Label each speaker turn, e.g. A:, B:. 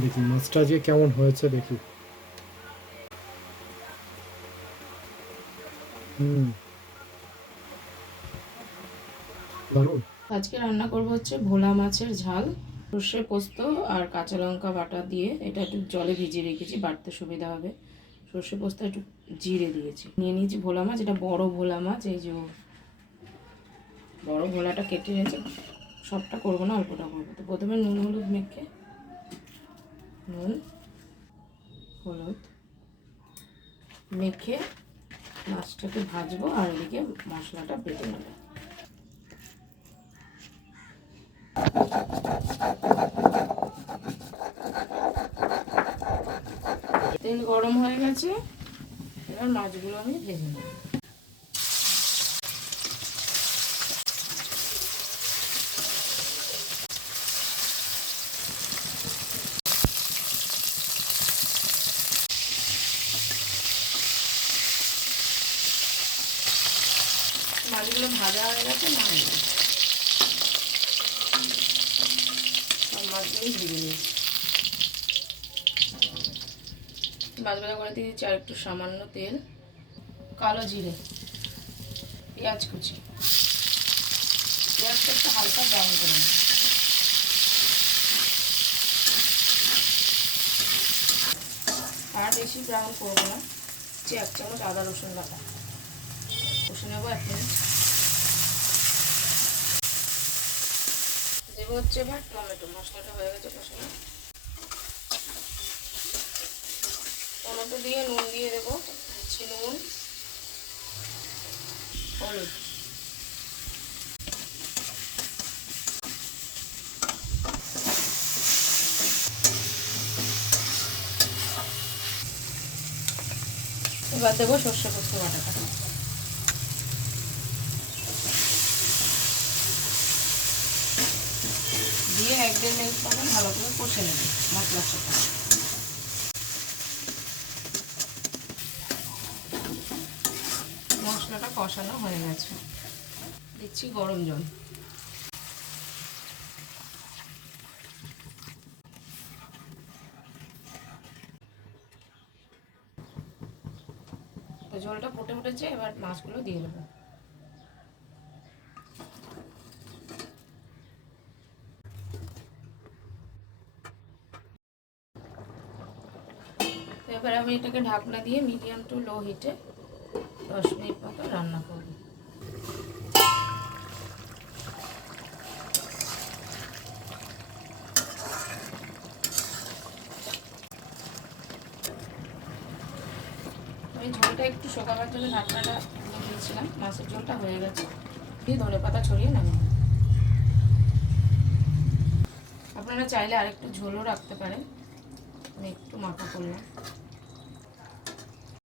A: দেখি মাছটা আজকে কেমন হয়েছে দেখি। হুম। দারুণ
B: আজকে রান্না করব হচ্ছে ভোলা মাছের ঝাল সর্ষে পোস্ত আর কাঁচা লঙ্কা বাটা দিয়ে। এটা একটু জলে ভিজিয়ে রেখেছি বাড়তে সুবিধা হবে। সর্ষে পোস্ত একটু জিরে দিয়েছি। নিয়ে নিয়েছি ভোলা মাছ এটা বড় ভোলা মাছ এই যে বড় ভোলাটা কেটে নিয়েছি। সবটা করব না, অল্পটা করব। তো প্রথমে নুন, হলুদ মেখে, নুন, হলুদ মেখে মাছটাকে ভাজবো আর এদিকে মশলাটা বেটে নেব। তেল গরম হয়ে গেছে, এবার মাছগুলো আমি ভেজে নেব। মাছগুলো ভাজা হয়ে গেছে নেব। সব মাছগুলোই ভেজে নিয়েছি। করে দিয়ে দিচ্ছি আর একটু সামান্য তেল, কালো জিরে, পেঁয়াজ কুচি। পেঁয়াজটা একটু হালকা ব্রাউন করে আর বেশি ব্রাউন করব না হচ্ছে এক চামচ আদা রসুন বাটা। কষে নেব এক মিনিট দেবো হচ্ছে এবার টমেটো, মশলাটা হয়ে গেছে কষানো। টমেটো দিয়ে নুন দিয়ে দেবো, দিচ্ছি নুন। হলুদ। এবার দেবো সর্ষে পোস্ত বাটাটা। দিয়ে এক দেড় মিনিট মতন ভালো করে কষে নেবে মশলার সাথে। মশলাটা কষানো হয়ে গেছে। দিচ্ছি গরম জল। জলটা ফুটে উঠেছে, এবার মাছগুলো দিয়ে দেবো। এবার আমি এটাকে ঢাকনা দিয়ে মিডিয়াম টু লো হিটে দশ মিনিট মতো রান্না করব। ঝোলটা একটু শোকাবার জন্য দিয়েছিলাম, মাছের ঝোলটা হয়ে গেছে। ছড়িয়ে আপনারা চাইলে আরেকটু ঝোলও রাখতে পারেন। আমি একটু মাখা করলাম।